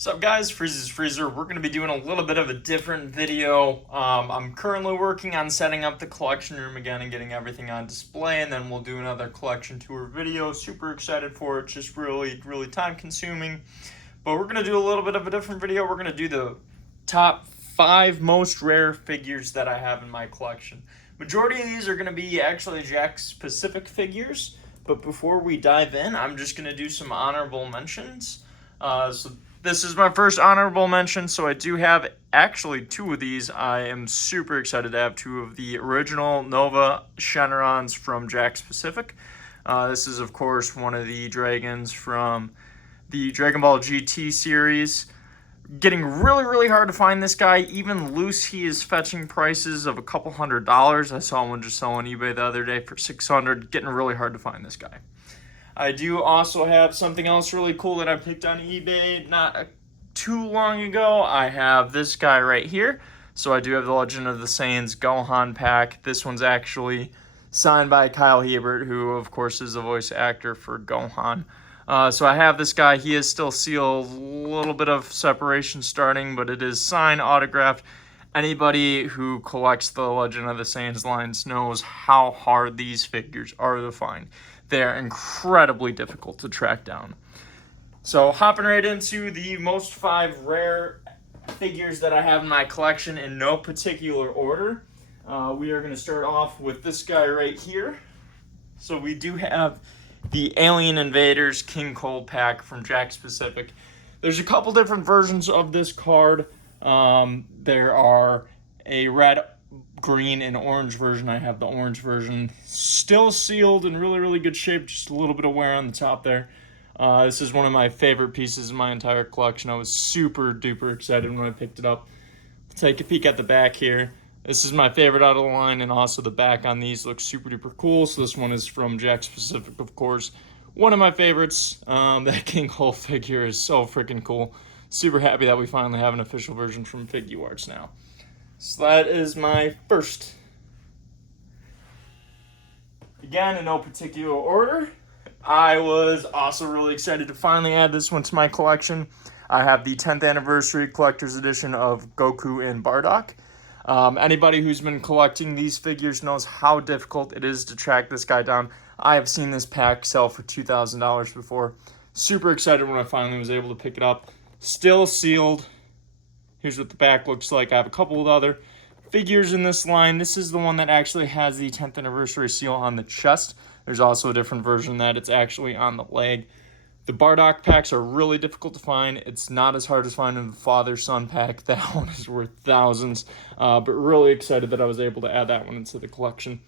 What's up guys, Frieza's Freezer. We're going to be doing a little bit of a different video. I'm currently working on setting up the collection room again and getting everything on display, and then we'll do another collection tour video. Super excited for it, just really time consuming. But we're going to do a little bit of a different video. We're going to do the top 5 most rare figures that I have in my collection. Majority of these are going to be actually Jakks specific figures, but before we dive in, I'm just going to do some honorable mentions. So this is my first honorable mention, so I do have actually 2 of these. I am super excited to have 2 of the original Nova Shenrons from Jakks Pacific. This is, of course, one of the dragons from the Dragon Ball GT series. Getting really hard to find this guy. Even loose, he is fetching prices of a couple $100s. I saw one just sell on eBay the other day for $600. Getting really hard to find this guy. I do also have something else really cool that I picked on eBay not too long ago. I have this guy right here. So I do have the Legend of the Saiyans Gohan pack. This one's actually signed by Kyle Hebert, who of course is the voice actor for Gohan. So I have this guy. He is still sealed, a little bit of separation starting, but it is signed, autographed. Anybody who collects the Legend of the Saiyans lines knows how hard these figures are to find. They're incredibly difficult to track down. So hopping right into the most 5 rare figures that I have in my collection in no particular order. We are going to start off with this guy right here. So we do have the Alien Invaders King Cold pack from Jakks Pacific. There's a couple different versions of this card. There are a red, green, and orange version. I have the orange version. Still sealed in really good shape. Just a little bit of wear on the top there. This is one of my favorite pieces in my entire collection. I was super duper excited when I picked it up. Take a peek at the back here. This is my favorite out of the line, and also the back on these looks super duper cool. So this one is from Jakks Pacific, of course. One of my favorites. That King Cold figure is so freaking cool. Super happy that we finally have an official version from FIGUARTS now. So that is my first. Again, in no particular order, I was also really excited to finally add this one to my collection. I have the 10th anniversary collector's edition of Goku and Bardock. Anybody who's been collecting these figures knows how difficult it is to track this guy down. I have seen this pack sell for $2,000 before. Super excited when I finally was able to pick it up. Still sealed. Here's what the back looks like. I have a couple of other figures in this line. This is the one that actually has the 10th anniversary seal on the chest. There's also a different version that it's actually on the leg. The Bardock packs are really difficult to find. It's not as hard as finding the father-son pack. That one is worth thousands. But really excited that I was able to add that one into the collection.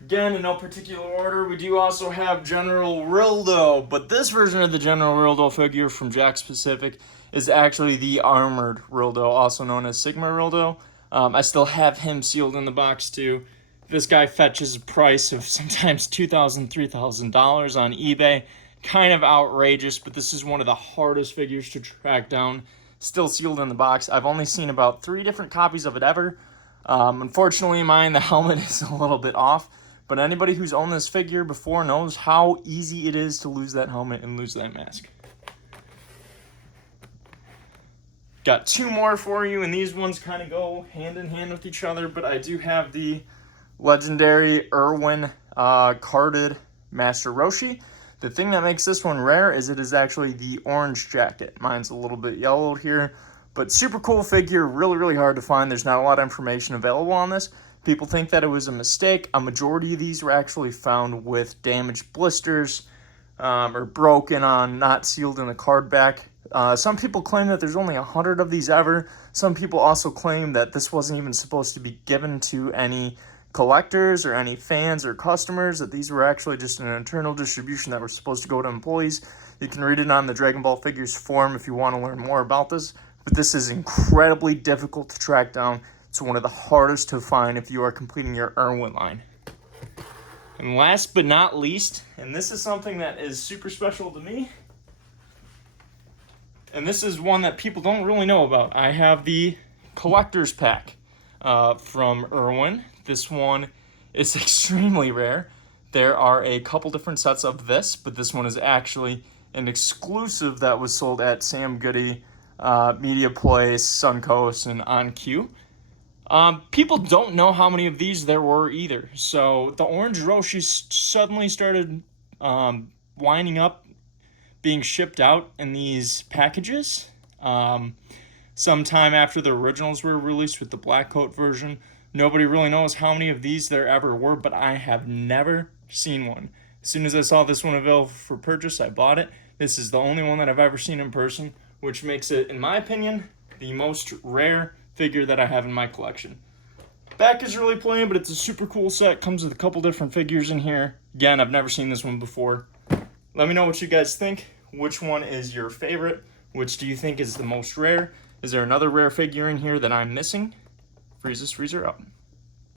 Again, in no particular order, we do also have General Rildo. But this version of the General Rildo figure from Jakks Pacific is actually the Armored Rildo, also known as Sigma Rildo. I still have him sealed in the box too. This guy fetches a price of sometimes $2,000, $3,000 on eBay. Kind of outrageous, but this is one of the hardest figures to track down. Still sealed in the box. I've only seen about 3 different copies of it ever. Unfortunately, mine, the helmet is a little bit off. But anybody who's owned this figure before knows how easy it is to lose that helmet and lose that mask. Got 2 more for you, and these ones kind of go hand in hand with each other, but I do have the legendary Irwin carded Master Roshi. The thing that makes this one rare is it is actually the orange jacket. Mine's a little bit yellowed here, but super cool figure, really hard to find. There's not a lot of information available on this. People think that it was a mistake. A majority of these were actually found with damaged blisters or broken on, not sealed in the card back. Some people claim that there's only 100 of these ever. Some people also claim that this wasn't even supposed to be given to any collectors or any fans or customers, that these were actually just an internal distribution that were supposed to go to employees. You can read it on the Dragon Ball Figures forum if you want to learn more about this, but this is incredibly difficult to track down. It's one of the hardest to find if you are completing your Irwin line. And last but not least, and this is something that is super special to me, and this is one that people don't really know about. I have the collector's pack from Irwin. This one is extremely rare. There are a couple different sets of this, but this one is actually an exclusive that was sold at Sam Goody, Media Place, Suncoast, and On Q. People don't know how many of these there were either. So the orange Roshis suddenly started winding up being shipped out in these packages sometime after the originals were released with the black coat version. Nobody really knows how many of these there ever were, but I have never seen one. As soon as I saw this one available for purchase, I bought it. This is the only one that I've ever seen in person, which makes it, in my opinion, the most rare figure that I have in my collection. Back is really plain, but it's a super cool set. Comes with a couple different figures in here. Again, I've never seen this one before. Let me know what you guys think. Which one is your favorite? Which do you think is the most rare? Is there another rare figure in here that I'm missing? Frieza's Freezer out.